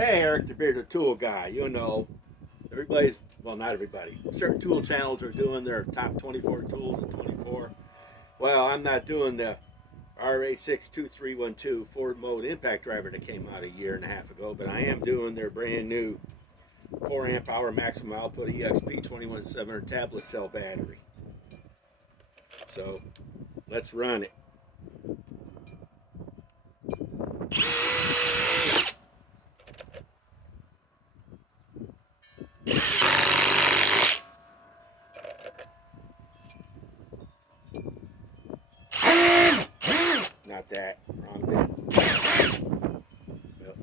Hey, Eric the Bearded Tool Guy. You know, everybody's, well, not everybody. Certain tool channels are doing their top 24 tools in 24. Well, I'm not doing the RA62312 Ford mode impact driver that came out a year and a half ago, but I am doing their brand new 4 amp hour maximum output EXP 21700 tablet cell battery. So let's run it. Not that, wrong bit. Yep.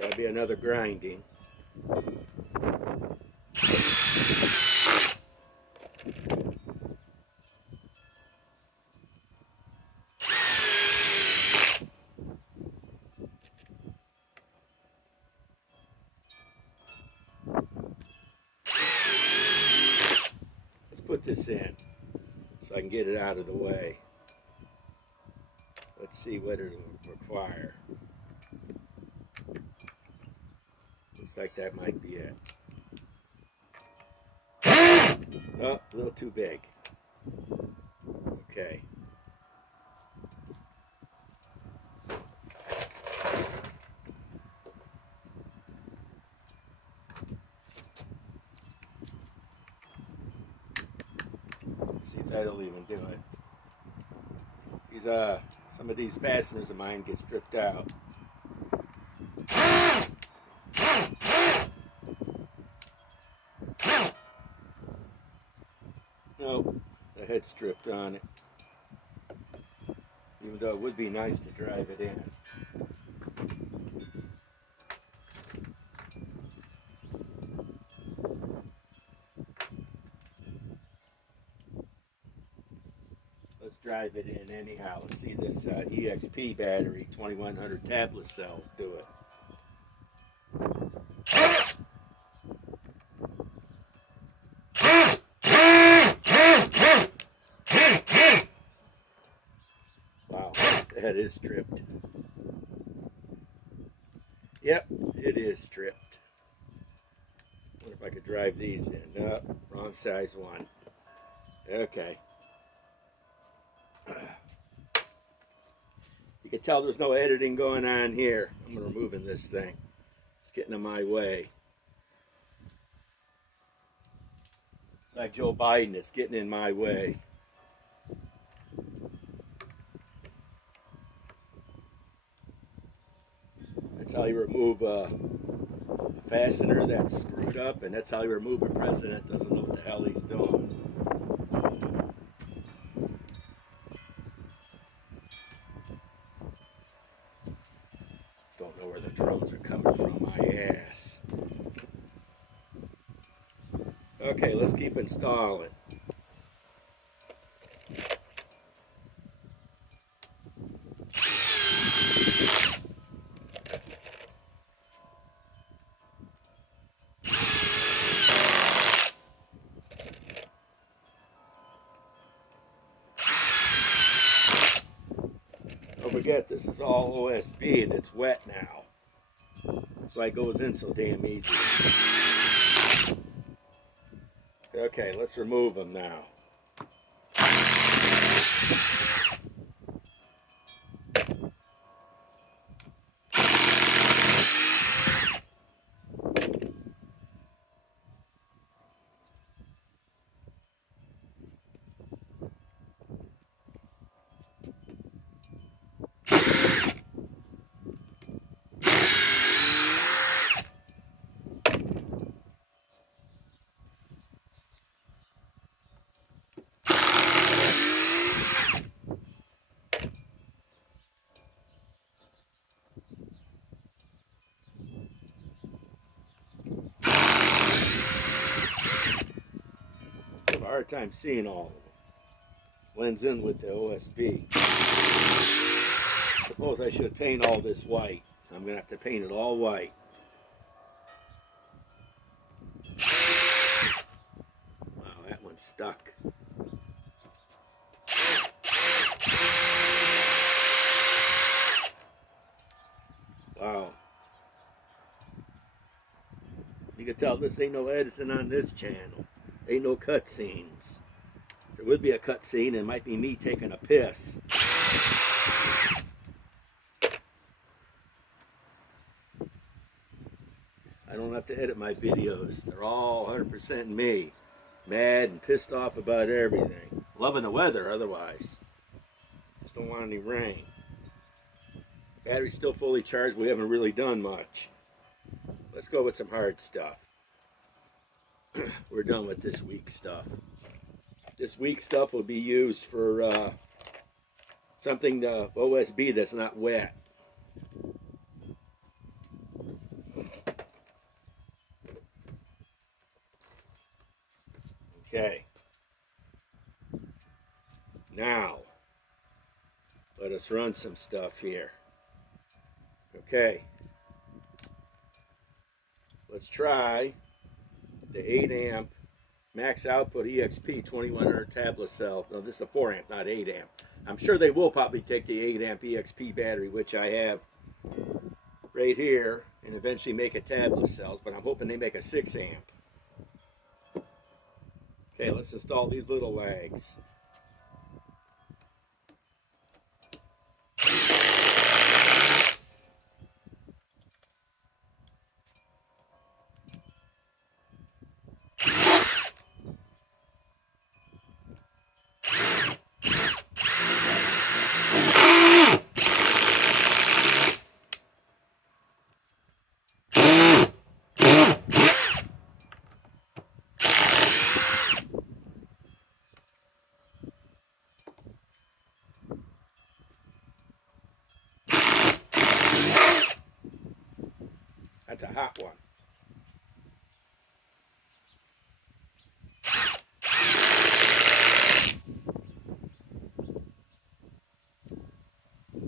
That'll be another grinding. Let's put this in so I can get it out of the way. Let's see what it'll require. Looks like that might be it. Oh, a little too big. Okay. Let's see if that'll even do it. These some of these fasteners of mine get stripped out. Nope, the head's stripped on it. Even though it would be nice to drive it in. Let's drive it in anyhow. Let's see this EXP battery 2100 tablet cells do it. Wow, the head is stripped. Yep, it is stripped. Wonder if I could drive these in. No, wrong size one. Okay. You can tell there's no editing going on here. I'm removing this thing. It's getting in my way. It's like Joe Biden, it's getting in my way. That's how you remove a fastener that's screwed up, and that's how you remove a president that doesn't know what the hell he's doing. Don't know where the drums are coming from my ass. Okay, let's keep installing. Don't forget, this is all OSB and it's wet now. That's why it goes in so damn easy. Okay, let's remove them now. I have a hard time seeing all of them. Blends in with the OSB. Suppose I should paint all this white. I'm going to have to paint it all white. Wow, that one's stuck. You can tell this ain't no editing on this channel. Ain't no cutscenes. There would be a cutscene, it might be me taking a piss. I don't have to edit my videos. They're all 100% me. Mad and pissed off about everything. Loving the weather otherwise. Just don't want any rain. Battery's still fully charged. We haven't really done much. Let's go with some hard stuff. We're done with this weak stuff. This weak stuff will be used for something OSB that's not wet. Okay. Now, let us run some stuff here. Okay. Let's try the 8 amp max output EXP 2100 tablet cell. No, this is a 4 amp, not 8 amp. I'm sure they will probably take the 8 amp EXP battery, which I have right here, and eventually make a tablet cells, but I'm hoping they make a 6 amp. Okay, let's install these little legs. That's a hot one.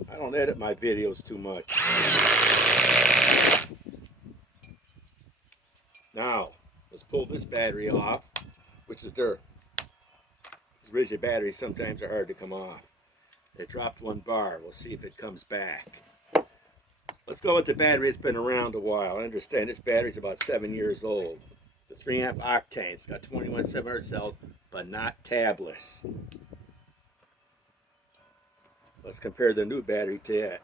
I don't edit my videos too much. Now, let's pull this battery off, which is their these rigid batteries sometimes are hard to come off. It dropped 1 bar. We'll see if it comes back. Let's go with the battery that's been around a while. I understand this battery's about 7 years old. The 3 amp octane. It's got 21,700 cells, but not tabless. Let's compare the new battery to it.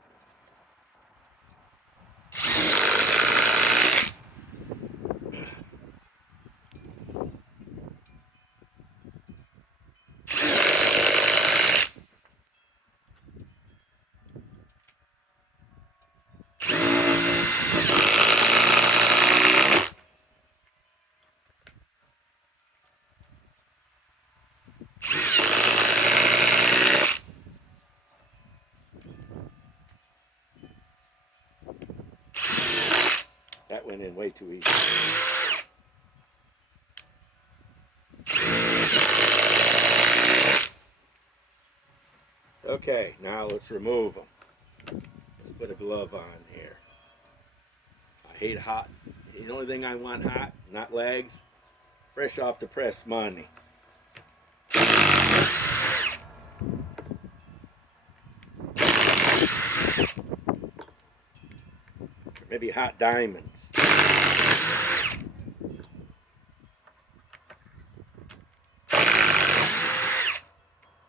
That went in way too easy. Okay, now let's remove them. Let's put a glove on here. I hate hot. The only thing I want hot, not legs, fresh off the press money. Or maybe hot diamonds.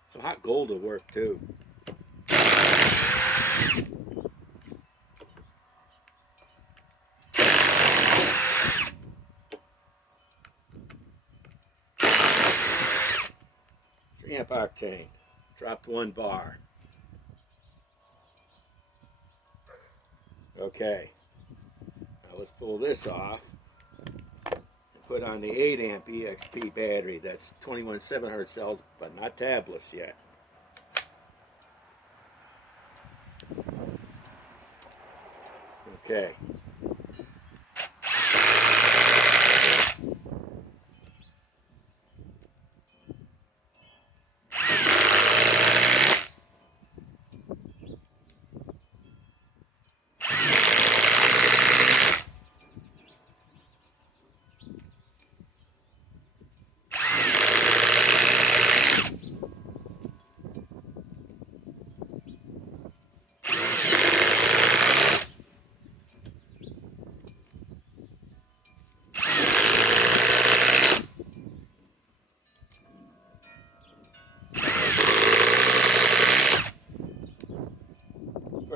Some hot gold will work too. Amp octane, dropped 1 bar. Okay, now let's pull this off and put on the 8 amp EXP battery. That's 21,700 cells, but not tablets yet. Okay.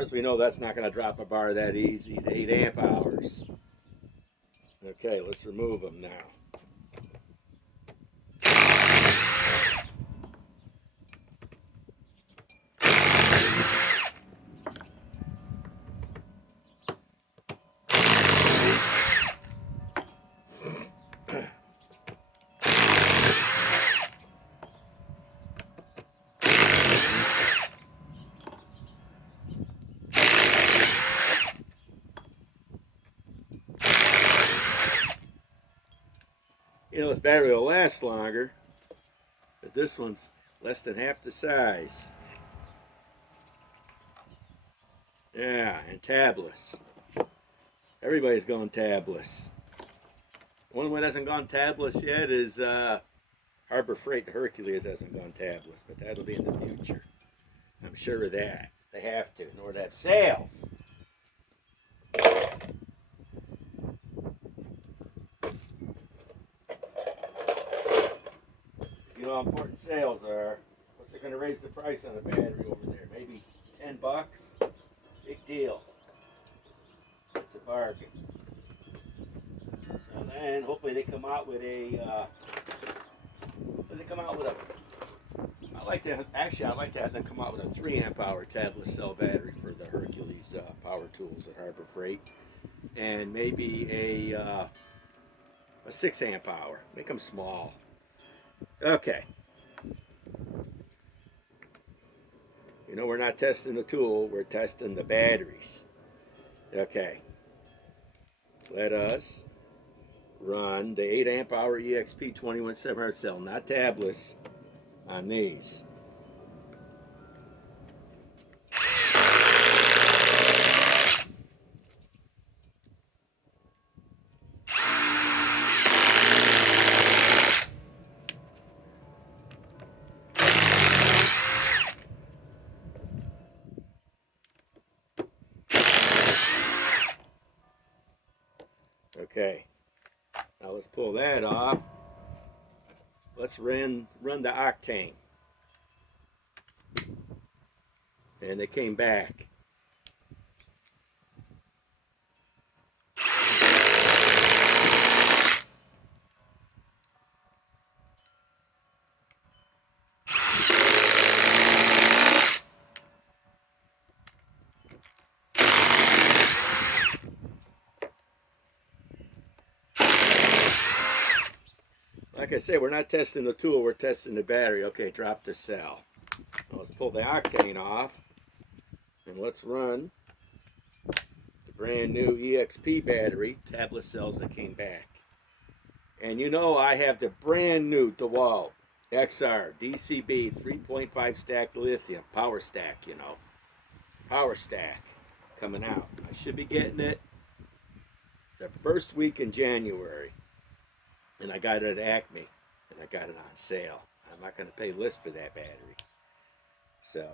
course, we know that's not going to drop a bar that easy. It's 8 amp hours. Okay, let's remove them now. You know, this battery will last longer, but this one's less than half the size. Yeah, and tabless. Everybody's going tabless. One that hasn't gone tabless yet is Harbor Freight. The Hercules hasn't gone tabless, but that'll be in the future. I'm sure of that. They have to in order to have sales. You know how important sales are. What's it going to raise the price on the battery over there? Maybe 10 bucks? Big deal. It's a bargain. So then, hopefully they come out with a. I'd like to have them come out with a 3 amp hour tablet cell battery for the Hercules power tools at Harbor Freight, and maybe a 6 amp hour. Make them small. Okay. You know, we're not testing the tool, we're testing the batteries. Okay. Let us run the 8 amp hour EXP 21700 cell, not tablets, on these. Okay, now let's pull that off. Let's run the octane. And it came back. Like I said, we're not testing the tool, we're testing the battery. Okay, drop the cell. Now let's pull the octane off. And let's run the brand new EXP battery, tablet cells that came back. And you know I have the brand new DeWalt XR DCB 3.5 stack lithium power stack, you know. Power stack coming out. I should be getting it the first week in January. And I got it at Acme, and I got it on sale. I'm not going to pay list for that battery. So,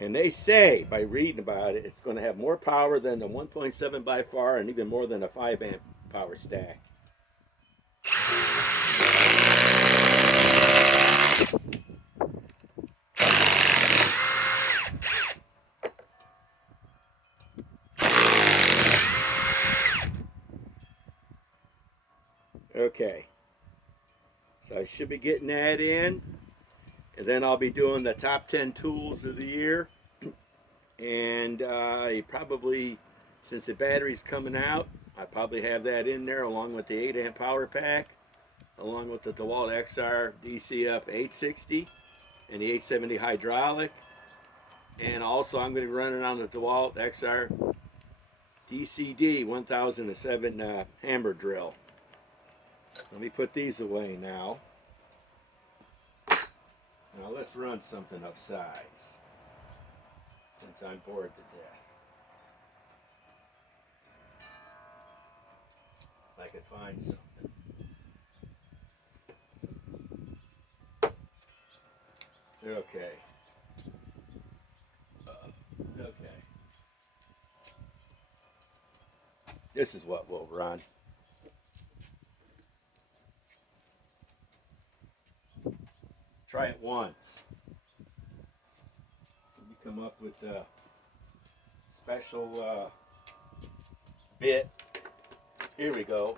and they say, by reading about it, it's going to have more power than the 1.7 by far, and even more than a 5 amp power stack. Okay, so I should be getting that in, and then I'll be doing the top 10 tools of the year, and probably, since the battery's coming out, I probably have that in there along with the 8 amp power pack, along with the DeWalt XR DCF 860 and the 870 hydraulic, and also I'm going to be running on the DeWalt XR DCD 1007 hammer drill. Let me put these away now. Now let's run something of size, since I'm bored to death. If I could find something. Okay. Okay. This is what we'll run. Try it once. come up with a special bit. Here we go.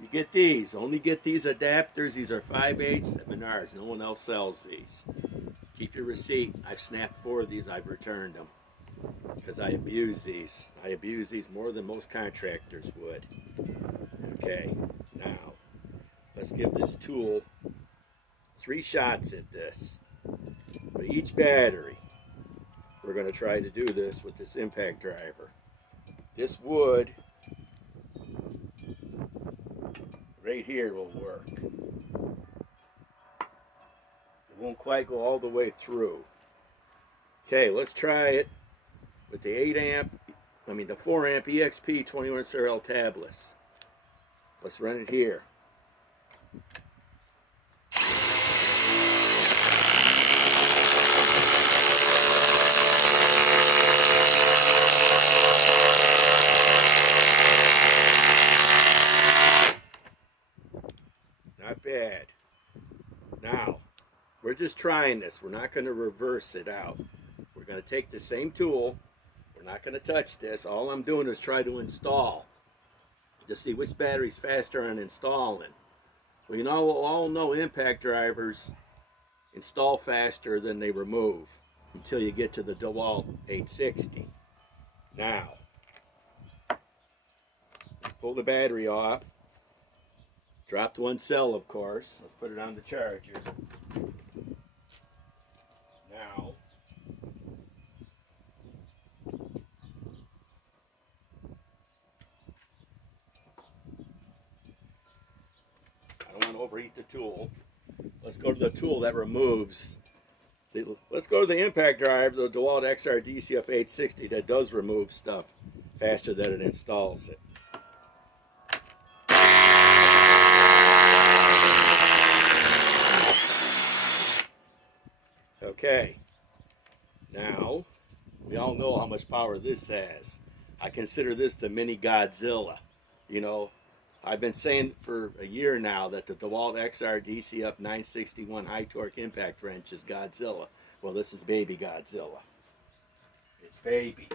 You get these. Only get these adapters. These are 5/8 at Menards. No one else sells these. Keep your receipt. I've snapped 4 of these. I've returned them because I abuse these. I abuse these more than most contractors would. Okay, now let's give this tool 3 shots at this. For each battery, we're going to try to do this with this impact driver. This wood right here will work. It won't quite go all the way through. Okay, let's try it with the 4 amp EXP 21 cell tablets. Let's run it here. Not bad. Now, we're just trying this. We're not going to reverse it out. We're going to take the same tool. We're not going to touch this. All I'm doing is try to install to see which battery's faster on installing. Well, you know, all know impact drivers install faster than they remove until you get to the DeWalt 860. Now, let's pull the battery off. Dropped 1 cell, of course. Let's put it on the charger. Now, I don't want to overheat the tool. Let's go to the tool that removes. Let's go to the impact drive, the DeWalt XR DCF 860 that does remove stuff faster than it installs it. Okay, now we all know how much power this has. I consider this the mini Godzilla. You know, I've been saying for a year now that the DeWalt XR DCF 961 high torque impact wrench is Godzilla. Well, this is baby Godzilla. It's baby.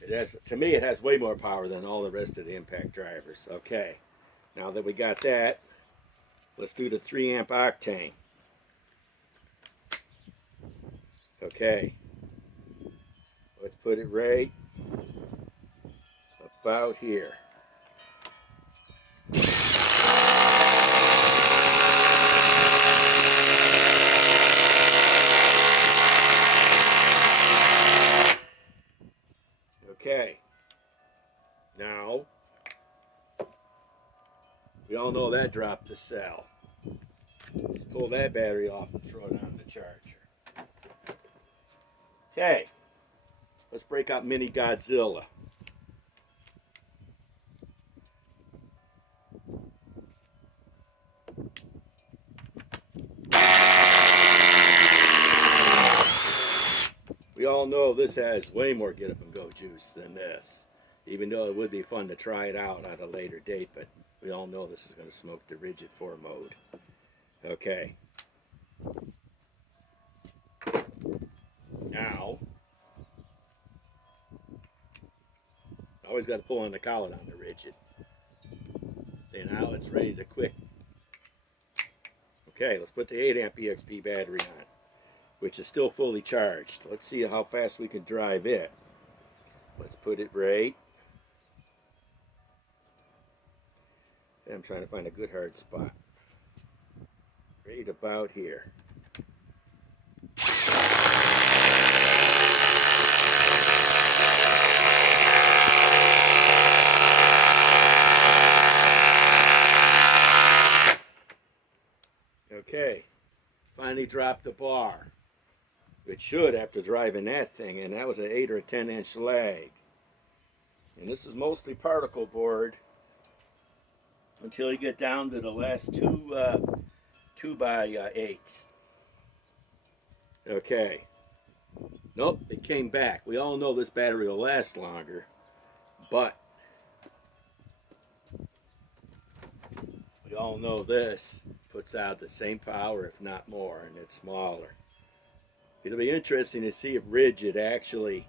It has, to me, it has way more power than all the rest of the impact drivers. Okay, now that we got that, let's do the 3 amp octane. Okay, let's put it right about here. Okay, now we all know that dropped the cell. Let's pull that battery off and throw it on the charger. Okay, let's break out mini Godzilla. We all know this has way more get up and go juice than this, even though it would be fun to try it out at a later date, but we all know this is going to smoke the RIDGID 4 mode. Okay. Now, always got to pull on the collet on the RIDGID. See, now it's ready to quit. Okay, let's put the 8 amp EXP battery on, which is still fully charged. Let's see how fast we can drive it. Let's put it right. I'm trying to find a good hard spot. Right about here. Okay, finally dropped the bar. It should after driving that thing, and that was an 8 or a 10-inch lag. And this is mostly particle board until you get down to the last 2 by 8s. Okay. Nope, it came back. We all know this battery will last longer, but we all know this puts out the same power, if not more, and it's smaller. It'll be interesting to see if RIDGID actually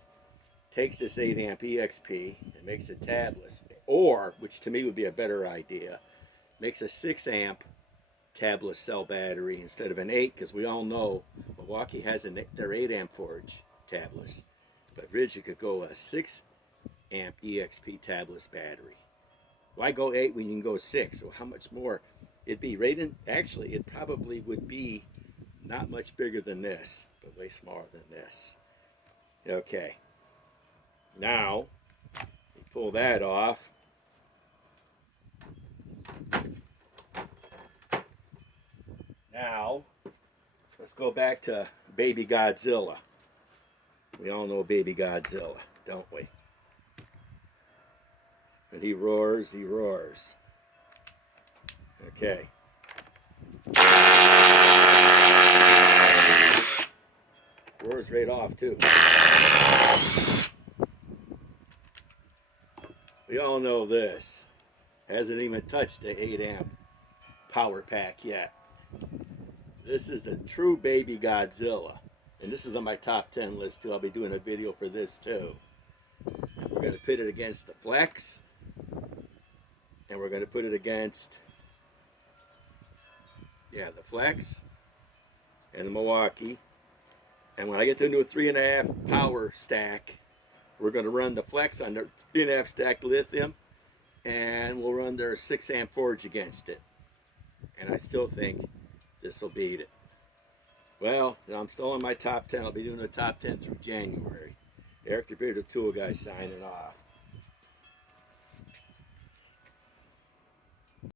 takes this 8 amp EXP and makes it tabless, or, which to me would be a better idea, makes a 6 amp tabless cell battery instead of an 8, because we all know Milwaukee has their 8 amp forge tabless, but RIDGID could go a 6 amp EXP tabless battery. Why go 8 when you can go 6? So how much more? It'd be rated, actually it probably would be not much bigger than this, but way smaller than this. Okay, now you pull that off. Now let's go back to Baby Godzilla. We all know Baby Godzilla, don't we? When he roars, he roars. Okay. Roars right off too. We all know this. Hasn't even touched the 8 amp power pack yet. This is the true Baby Godzilla. And this is on my top 10 list too. I'll be doing a video for this too. We're going to pit it against the Flex. And we're going to put it against, the Flex and the Milwaukee. And when I get into a 3.5 power stack, we're going to run the Flex on their 3.5 stack lithium, and we'll run their 6 amp forge against it. And I still think this will beat it. Well, I'm still on my top 10. I'll be doing the top 10 through January. Eric the Bearded Tool Guy signing off.